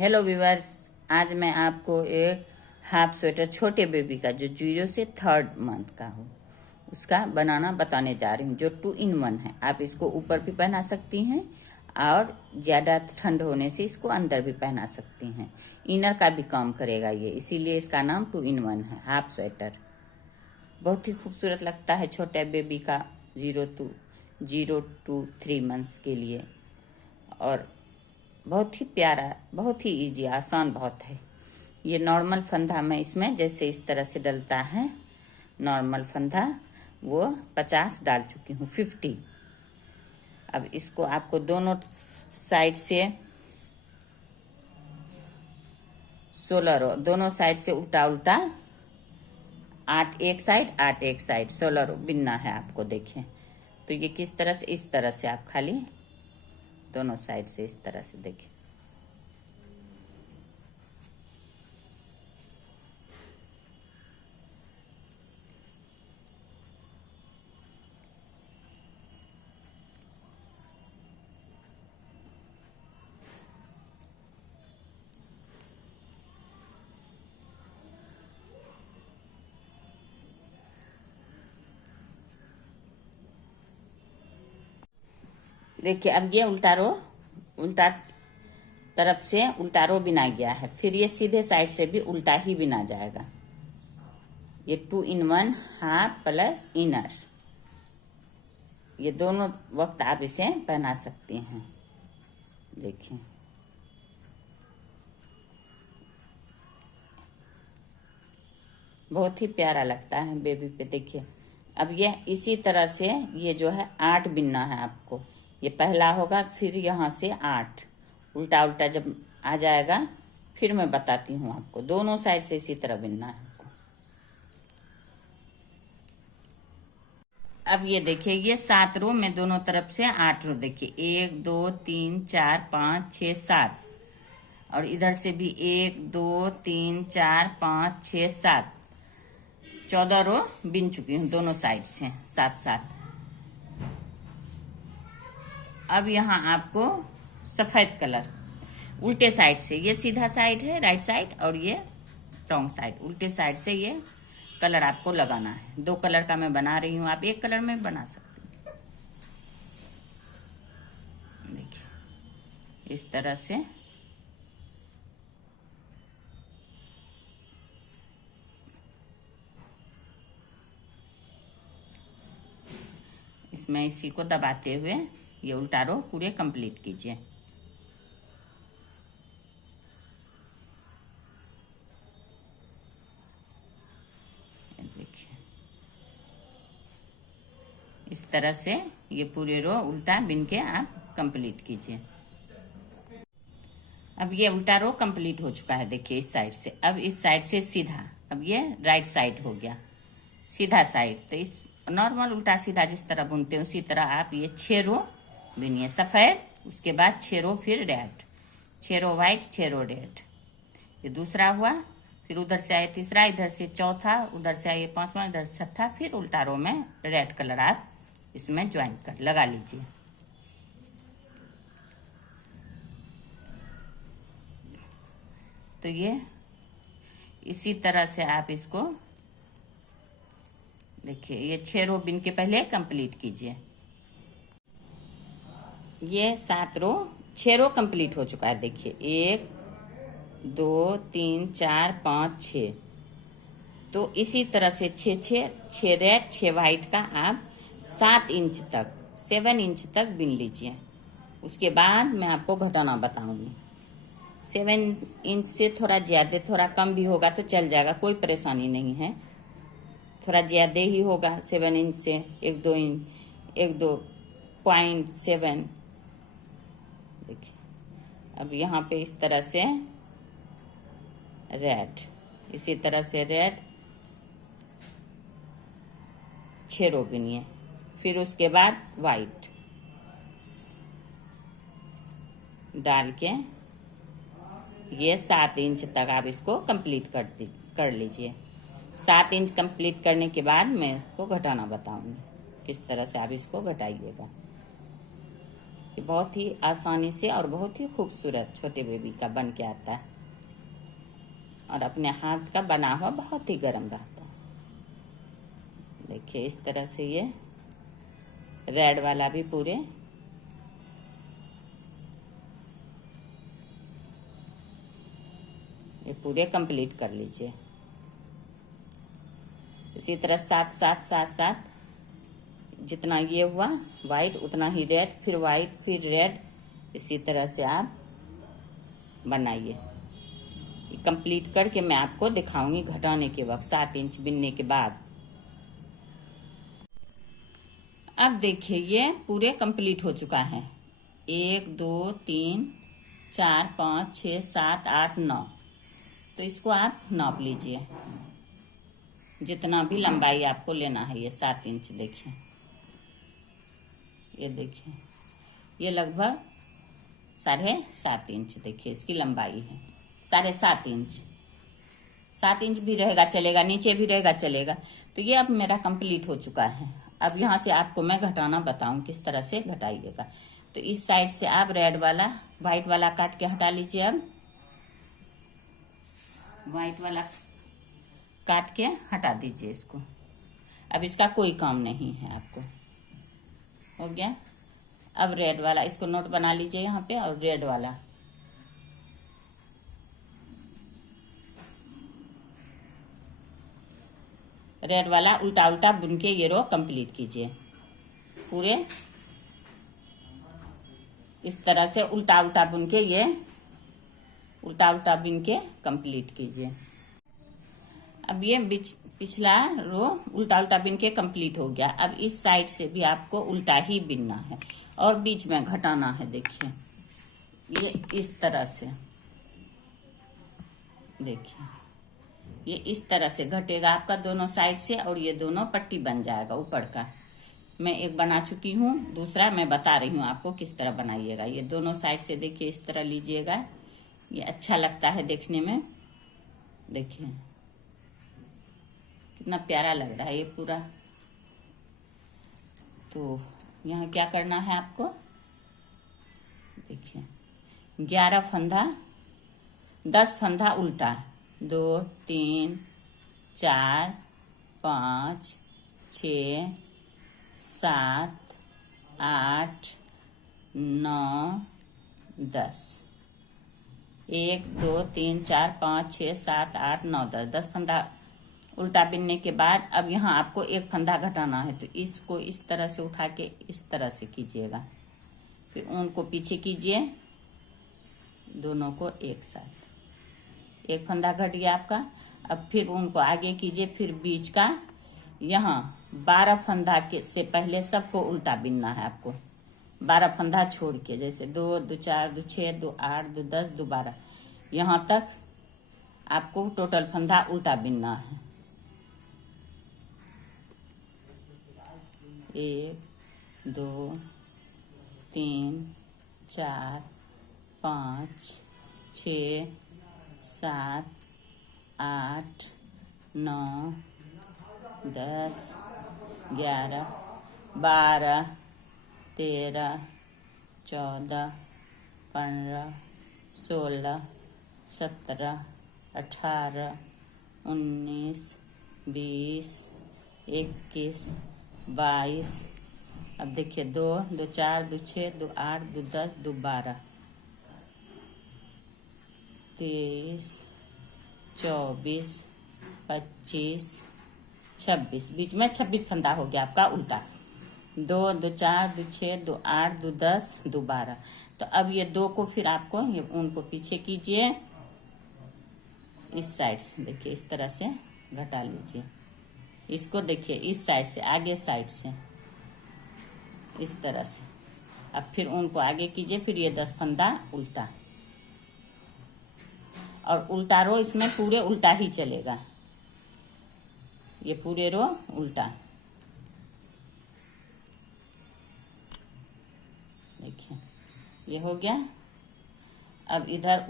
Hello viewers, आज मैं आपको एक हाफ स्वेटर छोटे बेबी का जो 0 से 3rd मंथ का हो उसका बनाना बताने जा रही हूँ, जो 2 in 1 है। आप इसको ऊपर भी पहना सकती हैं और ज़्यादा ठंड होने से इसको अंदर भी पहना सकती हैं। इनर का भी काम करेगा ये, इसीलिए इसका नाम 2 in 1 है, हाफ स्वेटर। बहुत ही खूबसूरत लगता है छोटे बेबी का 0 to 3 मंथ्स के लिए, और बहुत ही प्यारा, बहुत ही इजी, आसान बहुत है। ये नॉर्मल फंदा मैं इसमें जैसे इस तरह से डलता है, नॉर्मल फंदा वो 50 डाल चुकी हूँ, 50। अब इसको आपको दोनों साइड से 16 रो, दोनों साइड से उल्टा उल्टा 8 एक साइड 8 एक साइड 16 रो बिनना है आपको। देखिए तो ये किस तरह से, इस तरह से आप खाली दोनों साइड से इस तरह से देखिए। देखिए अब ये उल्टा रो, उल्टा तरफ से उल्टा रो बिना गया है, फिर ये सीधे साइड से भी उल्टा ही बिना जाएगा। ये 2 in 1 हाफ प्लस इनर, ये दोनों वक्त आप इसे पहना सकते हैं। देखिए बहुत ही प्यारा लगता है बेबी पे। देखिए अब ये इसी तरह से ये जो है 8 बिनना है आपको। ये पहला होगा, फिर यहाँ से 8 उल्टा उल्टा जब आ जाएगा फिर मैं बताती हूँ आपको। दोनों साइड से इसी तरह बिनना है आपको। अब ये देखिए ये 7 रो में दोनों तरफ से 8 रो। देखिए 1 2 3 4 5 6 7, और इधर से भी 1 2 3 4 5 6 7, 14 रो बिन चुकी हूँ दोनों साइड से, 7 7। अब यहाँ आपको सफेद कलर उल्टे साइड से, ये सीधा साइड है राइट साइड और ये रॉन्ग साइड, उल्टे साइड से ये कलर आपको लगाना है। 2 कलर का मैं बना रही हूँ, आप 1 कलर में बना सकते हैं। देखिए इस तरह से इसमें इसी को दबाते हुए ये उल्टा रो पूरे कंप्लीट कीजिए। देखिए इस तरह से ये पूरे रो उल्टा बिन के आप कंप्लीट कीजिए। अब ये उल्टा रो कंप्लीट हो चुका है। देखिए इस साइड से, अब इस साइड से सीधा, अब ये राइट साइड हो गया, सीधा साइड। तो इस नॉर्मल उल्टा सीधा जिस तरह बुनते हैं उसी तरह आप ये 6 रो बिनिए सफ़ेद, उसके बाद 6 रो फिर रेड, 6 रो वाइट 6 रो रेड। ये दूसरा हुआ, फिर उधर से आए तीसरा, इधर से चौथा, उधर से आए 5वां, इधर से 6ठा, फिर उल्टा रो में रेड कलर आप इसमें ज्वाइन कर लगा लीजिए। तो ये इसी तरह से आप इसको देखिए, ये 6 रो बिन के पहले कंप्लीट कीजिए। ये 7 रो 6 रो कंप्लीट हो चुका है। देखिए 1 2 3 4 5 6, तो इसी तरह से 6 रेड 6 वाइट का आप 7 इंच तक 7 इंच तक बिन लीजिए। उसके बाद मैं आपको घटाना बताऊंगी। 7 इंच से थोड़ा ज़्यादा थोड़ा कम भी होगा तो चल जाएगा, कोई परेशानी नहीं है। थोड़ा ज़्यादा ही होगा 7 इंच से 1 2 इंच, 1 2.7। देखिए अब यहाँ पे इस तरह से रेड, इसी तरह से रेड 6 रो बिनिए, फिर उसके बाद वाइट डाल के ये 7 इंच तक आप इसको कंप्लीट कर लीजिए। 7 इंच कंप्लीट करने के बाद मैं इसको घटाना बताऊंगी किस तरह से आप इसको घटाइएगा। ये बहुत ही आसानी से और बहुत ही खूबसूरत छोटे बेबी का बन के आता है और अपने हाथ का बना हुआ बहुत ही गर्म रहता है। देखिए इस तरह से ये रेड वाला भी पूरे ये पूरे कंप्लीट कर लीजिए। इसी तरह साथ साथ साथ साथ जितना ये हुआ वाइट उतना ही रेड, फिर वाइट फिर रेड, इसी तरह से आप बनाइए। कंप्लीट करके मैं आपको दिखाऊंगी घटाने के वक्त 7 इंच बिनने के बाद। अब देखिए ये पूरे कंप्लीट हो चुका है। 1 2 3 4 5 6 7 8 9। तो इसको आप नाप लीजिए जितना भी लंबाई आपको लेना है। ये 7 इंच देखिए, ये देखिए ये लगभग 7.5 इंच देखिए इसकी लंबाई है। 7.5 इंच, 7 इंच भी रहेगा चलेगा, नीचे भी रहेगा चलेगा। तो ये अब मेरा कंप्लीट हो चुका है। अब यहाँ से आपको मैं घटाना बताऊं किस तरह से घटाइएगा। तो इस साइड से आप रेड वाला व्हाइट वाला काट के हटा लीजिए। अब व्हाइट वाला काट के हटा दीजिए इसको। अब इसका कोई काम नहीं है आपको। हो गया। अब रेड वाला इसको नोट बना लीजिए यहाँ पे, और रेड वाला उल्टा उल्टा बुन के ये रो कंप्लीट कीजिए। पूरे इस तरह से उल्टा उल्टा बुन के ये उल्टा उल्टा बुन के कंप्लीट कीजिए। अब ये पिछला रो उल्टा उल्टा बिन के कंप्लीट हो गया। अब इस साइड से भी आपको उल्टा ही बिनना है और बीच में घटाना है। देखिए ये इस तरह से, देखिए ये इस तरह से घटेगा आपका दोनों साइड से, और ये दोनों पट्टी बन जाएगा ऊपर का। मैं एक बना चुकी हूँ, दूसरा मैं बता रही हूँ आपको किस तरह बनाइएगा। ये दोनों साइड से देखिए इस तरह लीजिएगा, ये अच्छा लगता है देखने में। देखिए कितना प्यारा लग रहा है ये पूरा। तो यहाँ क्या करना है आपको, देखिए 11 फंदा 10 फंदा उल्टा, 2 3 4 5 6 7 8 9 10। 1 2 3 4 5 6 7 8 9 10। 10 फंदा उल्टा बिनने के बाद अब यहाँ आपको एक फंदा घटाना है। तो इसको इस तरह से उठा के इस तरह से कीजिएगा, फिर ऊन को पीछे कीजिए, दोनों को एक साथ। एक फंदा घट गया आपका। अब फिर ऊन को आगे कीजिए, फिर बीच का यहाँ 12 फंदा के से पहले सबको उल्टा बिनना है आपको। 12 फंदा छोड़ के, जैसे 2 2 4 2 6 2 8 2 10 2 12, यहाँ तक आपको टोटल फंदा उल्टा बिनना है। 1 2 3 4 5 6 7 8 9 10 11 12 13 14 15 16 17 18 19 20 21 22। अब देखिए 2 2 4 2 6 2 8 2 10 2 12 23 24 25 26। बीच में 26 फंदा हो गया आपका उल्टा। 2 2 4 2 6 2 8 2 10 2 12। तो अब ये 2 को फिर आपको ये ऊन को पीछे कीजिए, इस साइड से देखिए इस तरह से घटा लीजिए। इसको देखिए इस साइड से, आगे साइड से इस तरह से। अब फिर ऊन को आगे कीजिए, फिर ये 10 फंदा उल्टा, और उल्टा रो इसमें पूरे उल्टा ही चलेगा। ये पूरे रो उल्टा, देखिए ये हो गया। अब इधर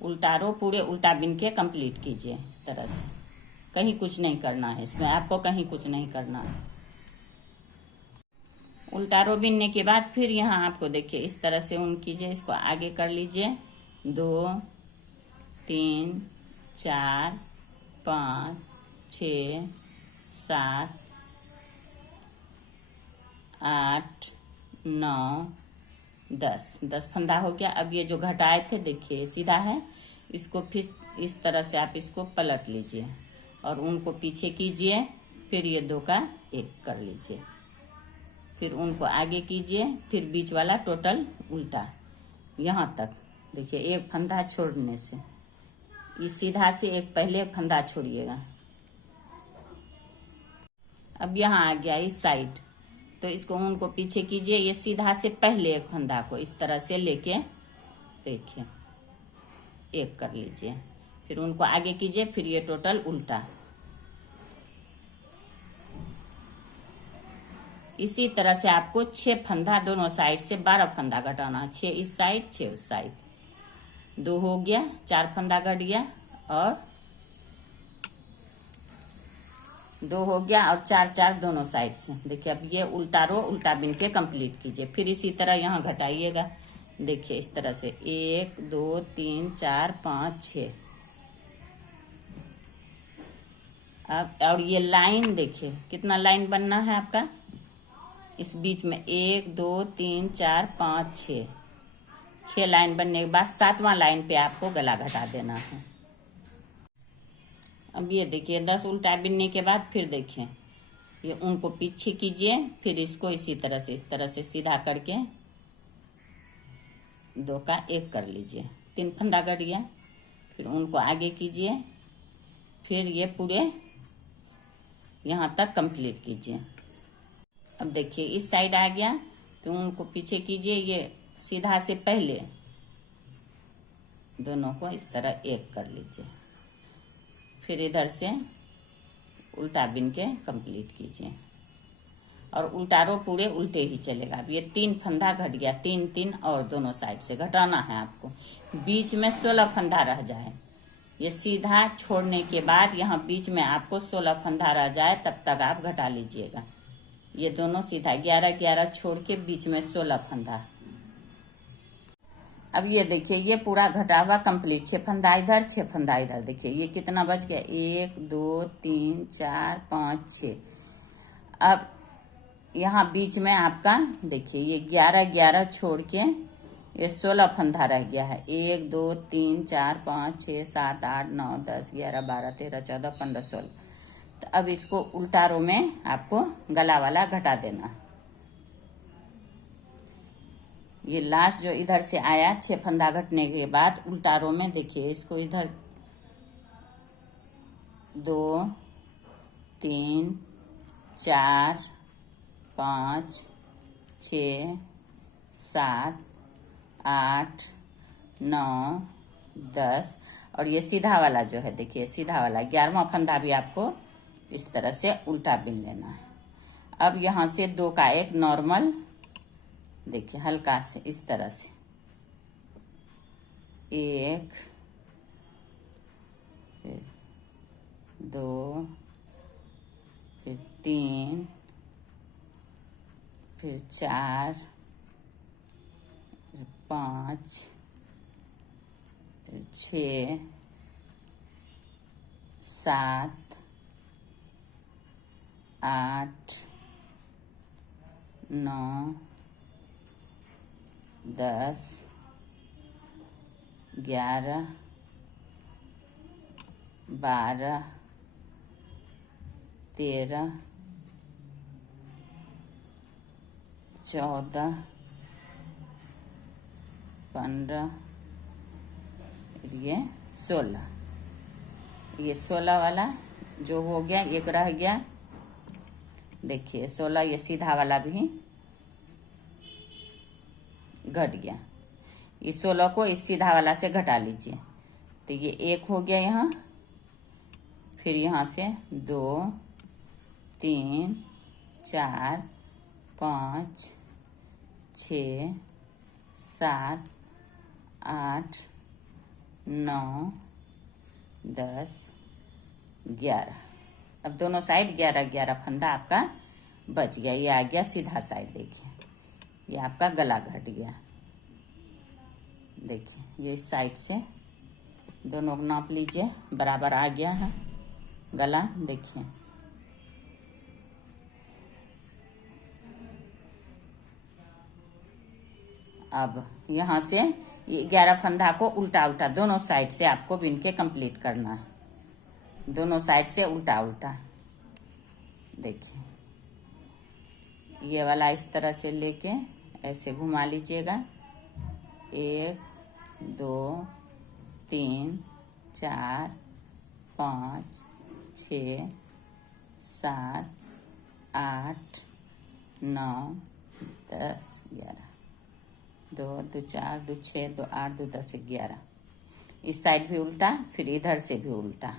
उल्टा रो पूरे उल्टा बिन के कंप्लीट कीजिए इस तरह से। कहीं कुछ नहीं करना है इसमें, आपको कहीं कुछ नहीं करना है। उल्टा रो बिनने के बाद फिर यहाँ आपको देखिए इस तरह से ऊन कीजिए, इसको आगे कर लीजिए। 2 3 4 5 6 7 8 9 10 फंदा हो गया। अब ये जो घटाए थे देखिए सीधा है, इसको फिर इस तरह से आप इसको पलट लीजिए और ऊन को पीछे कीजिए, फिर ये 2 का 1 कर लीजिए, फिर ऊन को आगे कीजिए, फिर बीच वाला टोटल उल्टा यहाँ तक। देखिए एक फंदा छोड़ने से, इस सीधा से एक पहले फंदा छोड़िएगा। अब यहाँ आ गया इस साइड, तो इसको ऊन को पीछे कीजिए, ये सीधा से पहले एक फंदा को इस तरह से लेके देखिए 1 कर लीजिए, फिर उनको आगे कीजिए, फिर ये टोटल उल्टा। इसी तरह से आपको 6 फंदा दोनों साइड से 12 फंदा घटाना, 6 इस साइड 6 उस साइड। 2 हो गया, 4 फंदा घट गया और 2 हो गया और 4 4 दोनों साइड से। देखिए अब ये उल्टा रो उल्टा बिन के कंप्लीट कीजिए, फिर इसी तरह यहाँ घटाइएगा। देखिए इस तरह से 1 2 3 4 5 6। अब और ये लाइन देखिए कितना लाइन बनना है आपका, इस बीच में 1 2 3 4 5 6 लाइन बनने के बाद 7वां लाइन पे आपको गला घटा देना है। अब ये देखिए 10 उल्टा बिनने के बाद फिर देखिए ये ऊन को पीछे कीजिए, फिर इसको इसी तरह से इस तरह से सीधा करके 2 का 1 कर लीजिए, 3 फंदा कट गया। फिर ऊन को आगे कीजिए, फिर ये पूरे यहाँ तक कंप्लीट कीजिए। अब देखिए इस साइड आ गया, तो ऊन को पीछे कीजिए, ये सीधा से पहले दोनों को इस तरह 1 कर लीजिए, फिर इधर से उल्टा बिन के कंप्लीट कीजिए और उल्टा रो पूरे उल्टे ही चलेगा। अब ये 3 फंदा घट गया, 3 3 और दोनों साइड से घटाना है आपको, बीच में 16 फंदा रह जाए। ये सीधा छोड़ने के बाद यहाँ बीच में आपको 16 फंदा रह जाए तब तक आप घटा लीजिएगा। ये दोनों सीधा 11 11 छोड़ के बीच में 16 फंदा। अब ये देखिए ये पूरा घटा हुआ कंप्लीट, 6 फंदा इधर 6 फंदा इधर। देखिए ये कितना बच गया, 1 2 3 4 5 6। अब यहाँ बीच में आपका देखिए ये 11 11 छोड़ के ये 16 फंदा रह गया है, 1 2 3 4 5 6 7 8 9 10 11 12 13 14 15 16। तो अब इसको उल्टा रो में आपको गला वाला घटा देना। ये लास्ट जो इधर से आया 6 फंदा घटने के बाद उल्टा रो में देखिए इसको इधर 2 3 4 5 6 7 8 9 10 और ये सीधा वाला जो है देखिए सीधा वाला 11वां फंदा भी आपको इस तरह से उल्टा बिन लेना है। अब यहाँ से 2 का 1 नॉर्मल देखिए हल्का से इस तरह से 1 फिर 2 फिर 3 फिर 4 फिर 5 फिर 6 7 8 9 10 11 12 13 14 15 ये 16। ये 16 वाला जो हो गया, एक रह गया देखिए 16। ये सीधा वाला भी घट गया, इस 16 को इस सीधा वाला से घटा लीजिए। तो ये 1 हो गया यहाँ, फिर यहाँ से 2 3 4 5 6 7 8 9 10 11। अब दोनों साइड 11 11 फंदा आपका बच गया। ये आ गया सीधा साइड। देखिए ये आपका गला घट गया। देखिए ये इस साइड से दोनों को नाप लीजिए, बराबर आ गया है गला। देखिए अब यहाँ से ये 11 फंदा को उल्टा उल्टा दोनों साइड से आपको बिन के कंप्लीट करना है। दोनों साइड से उल्टा उल्टा। देखिए ये वाला इस तरह से लेके ऐसे घुमा लीजिएगा। 1 2 3 4 5 6 7 8 9 10 11 2 2 4 2 6 2 8 2 10 11। इस साइड भी उल्टा, फिर इधर से भी उल्टा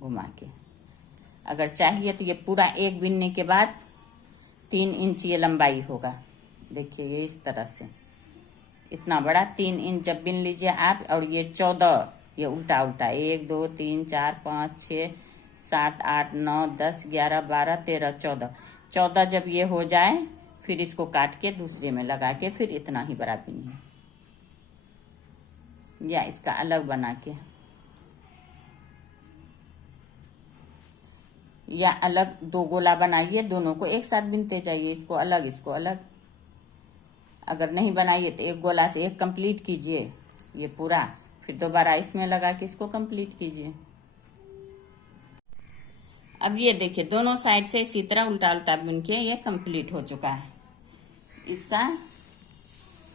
घुमा के। अगर चाहिए तो ये पूरा एक बिनने के बाद 3 इंच ये लंबाई होगा। देखिए ये इस तरह से इतना बड़ा 3 इंच जब बिन लीजिए आप। और ये 14 ये उल्टा उल्टा 1 2 3 4 5 6 7 8 9 10 11 12 13 14। 14 जब ये हो जाए फिर इसको काट के दूसरे में लगा के फिर इतना ही बड़ा बिनिए, या इसका अलग बना के, या अलग 2 गोला बनाइए। दोनों को एक साथ बिनते जाइए, इसको अलग इसको अलग। अगर नहीं बनाइए तो एक गोला से एक कंप्लीट कीजिए ये पूरा, फिर दोबारा इसमें लगा के इसको कंप्लीट कीजिए। अब ये देखिए दोनों साइड से इसी तरह उल्टा उल्टा बुन के ये कंप्लीट हो चुका है। इसका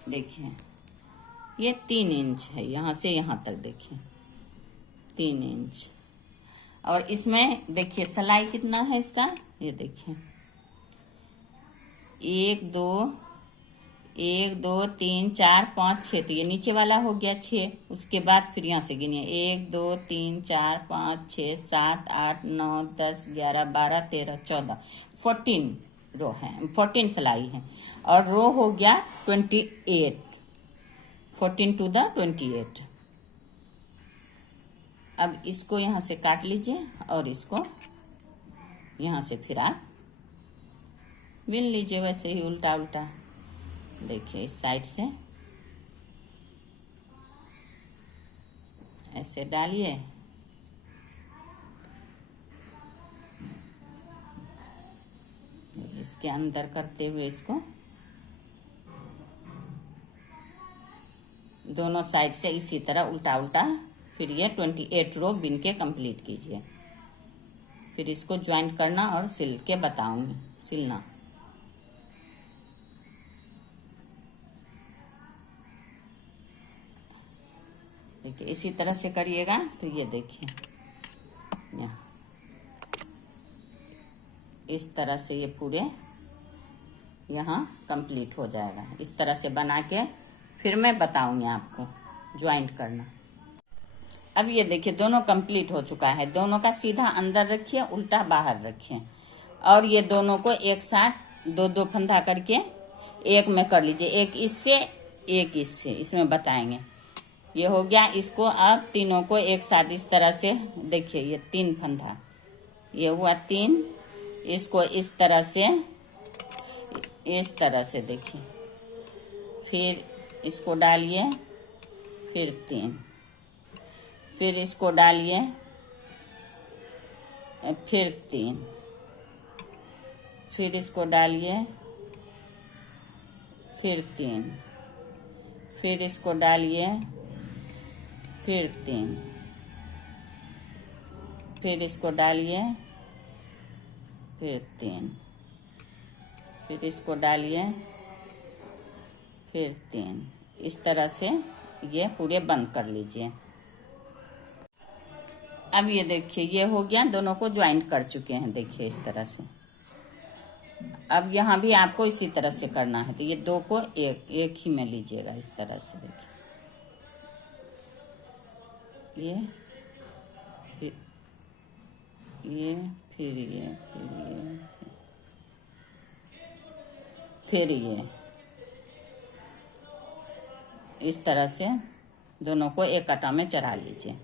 देखिए ये 3 इंच है, यहाँ से यहाँ तक देखिए 3 इंच। और इसमें देखिए सिलाई कितना है इसका, ये देखिए 1 2 3 4 5 6। तो ये नीचे वाला हो गया 6। उसके बाद फिर यहाँ से गिनिए 1 2 3 4 5 6 7 8 9 10 11 12 13 14 14 रो है, 14 सिलाई है। और रो हो गया 28, 14 to the 28। अब इसको यहाँ से काट लीजिए और इसको यहाँ से फिर आप बिन लीजिए वैसे ही उल्टा उल्टा। देखिए इस साइड से ऐसे डालिए, इसके अंदर करते हुए इसको दोनों साइड से इसी तरह उल्टा उल्टा फिर ये 28 रो बिन के कंप्लीट कीजिए। फिर इसको ज्वाइंट करना और सिल के बताऊंगी सिलना। देखिए इसी तरह से करिएगा तो ये देखिए यहाँ इस तरह से ये पूरे यहाँ कंप्लीट हो जाएगा। इस तरह से बना के फिर मैं बताऊंगी आपको ज्वाइंट करना। अब ये देखिए दोनों कंप्लीट हो चुका है। दोनों का सीधा अंदर रखिए, उल्टा बाहर रखिए। और ये दोनों को एक साथ 2-2 फंदा करके एक में कर लीजिए, एक इससे एक इससे, इसमें बताएंगे। ये हो गया। इसको अब तीनों को एक साथ इस तरह से देखिए ये 3 फंदा, ये हुआ 3। इसको इस तरह से देखिए, फिर इसको डालिए, फिर 3, फिर इसको डालिए, फिर 3, फिर इसको डालिए, फिर 3, फिर इसको डालिए, फिर 3, फिर इसको डालिए, फिर 3, फिर इसको डालिए, फिर 3। इस तरह से ये पूरे बंद कर लीजिए। अब ये देखिए ये हो गया, दोनों को ज्वाइंट कर चुके हैं। देखिए इस तरह से। अब यहाँ भी आपको इसी तरह से करना है। तो ये 2 को एक ही में लीजिएगा इस तरह से। देखिए ये फिर ये फिर ये फिर ये इस तरह से दोनों को एक कटा में चढ़ा लीजिए।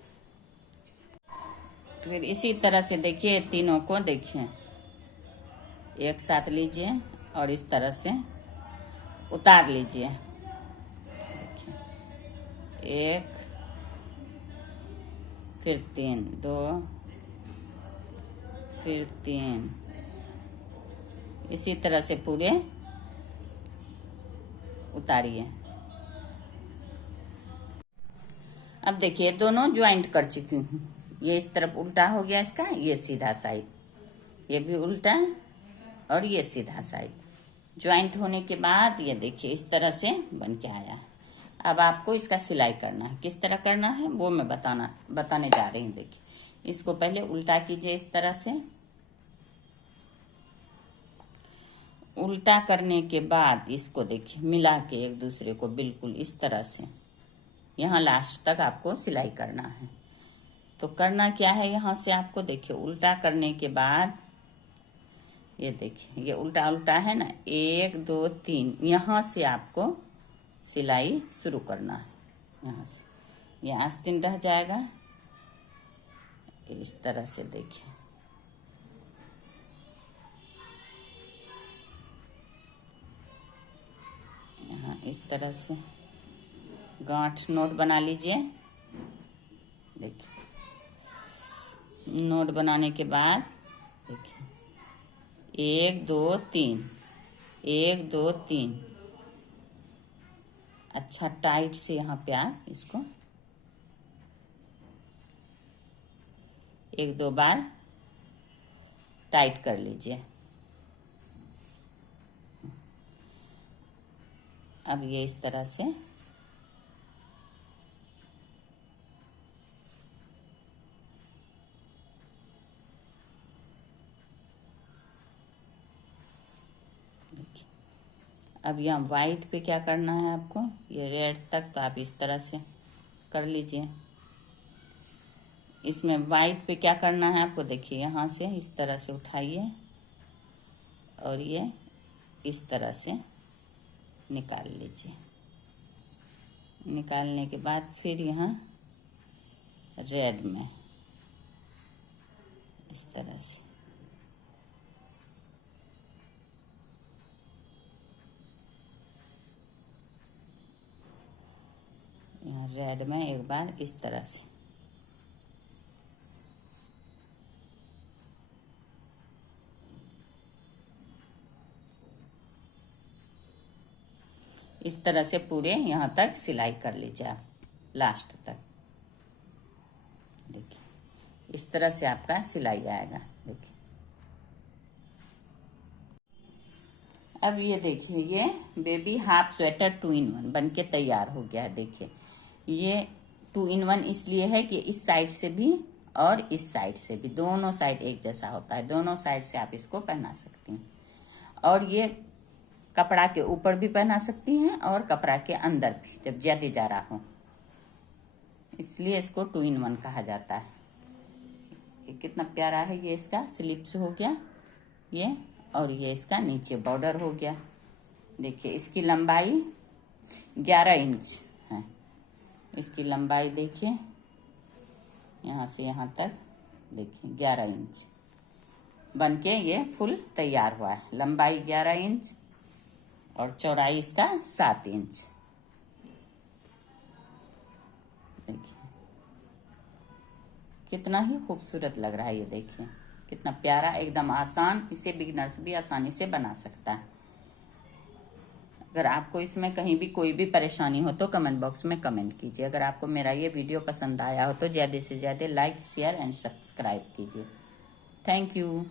फिर इसी तरह से देखिए तीनों को देखिए एक साथ लीजिए और इस तरह से उतार लीजिए। एक, फिर 3, 2, फिर 3, इसी तरह से पूरे उतारिए। अब देखिए दोनों ज्वाइंट कर चुकी हूँ। ये इस तरफ उल्टा हो गया इसका, ये सीधा साइड, ये भी उल्टा और ये सीधा साइड। ज्वाइंट होने के बाद ये देखिए इस तरह से बन के आया। अब आपको इसका सिलाई करना है। किस तरह करना है वो मैं बताने जा रही हूँ। देखिए इसको पहले उल्टा कीजिए इस तरह से। उल्टा करने के बाद इसको देखिए मिला के एक दूसरे को बिल्कुल इस तरह से यहाँ लास्ट तक आपको सिलाई करना है। तो करना क्या है, यहाँ से आपको देखिए उल्टा करने के बाद ये देखिए ये उल्टा उल्टा है ना, 1 2 3, यहाँ से आपको सिलाई शुरू करना है। यहाँ से ये आस्तीन रह जाएगा इस तरह से। देखिए यहाँ इस तरह से गांठ नोट बना लीजिए। देखिए नोट बनाने के बाद देखिए 1 2 3, 1 2 3, अच्छा टाइट से यहाँ पे आप इसको 1 2 बार टाइट कर लीजिए। अब ये इस तरह से देखिए। अब यहाँ वाइट पे क्या करना है आपको, ये रेड तक तो आप इस तरह से कर लीजिए। इसमें वाइट पे क्या करना है आपको, देखिए यहाँ से इस तरह से उठाइए और ये इस तरह से निकाल लीजिए। निकालने के बाद फिर यहाँ रेड में इस तरह से यहाँ रेड में एक बार इस तरह से इस तरह से पूरे यहाँ तक सिलाई कर लीजिए आप लास्ट तक। देखिए इस तरह से आपका सिलाई आएगा। देखिए अब ये देखिए ये बेबी हाफ स्वेटर 2 in 1 बन के तैयार हो गया है। देखिए ये 2 in 1 इसलिए है कि इस साइड से भी और इस साइड से भी, दोनों साइड एक जैसा होता है, दोनों साइड से आप इसको पहना सकती हैं। और ये कपड़ा के ऊपर भी पहना सकती हैं और कपड़ा के अंदर भी, जब ज्यादा जा रहा हो, इसलिए इसको 2 in 1 कहा जाता है। ये कितना प्यारा है, ये इसका स्लिप्स हो गया ये, और ये इसका नीचे बॉर्डर हो गया। देखिए इसकी लंबाई 11 इंच है। इसकी लंबाई देखिए यहाँ से यहाँ तक देखिए 11 इंच बन के ये फुल तैयार हुआ है। लंबाई 11 इंच और चौड़ाई इसका 7 इंच। देखिए कितना ही खूबसूरत लग रहा है। ये देखिए कितना प्यारा, एकदम आसान, इसे बिगिनर्स भी आसानी से बना सकता है। अगर आपको इसमें कहीं भी कोई भी परेशानी हो तो कमेंट बॉक्स में कमेंट कीजिए। अगर आपको मेरा ये वीडियो पसंद आया हो तो ज़्यादा से ज़्यादा लाइक शेयर एंड सब्सक्राइब कीजिए। Thank you.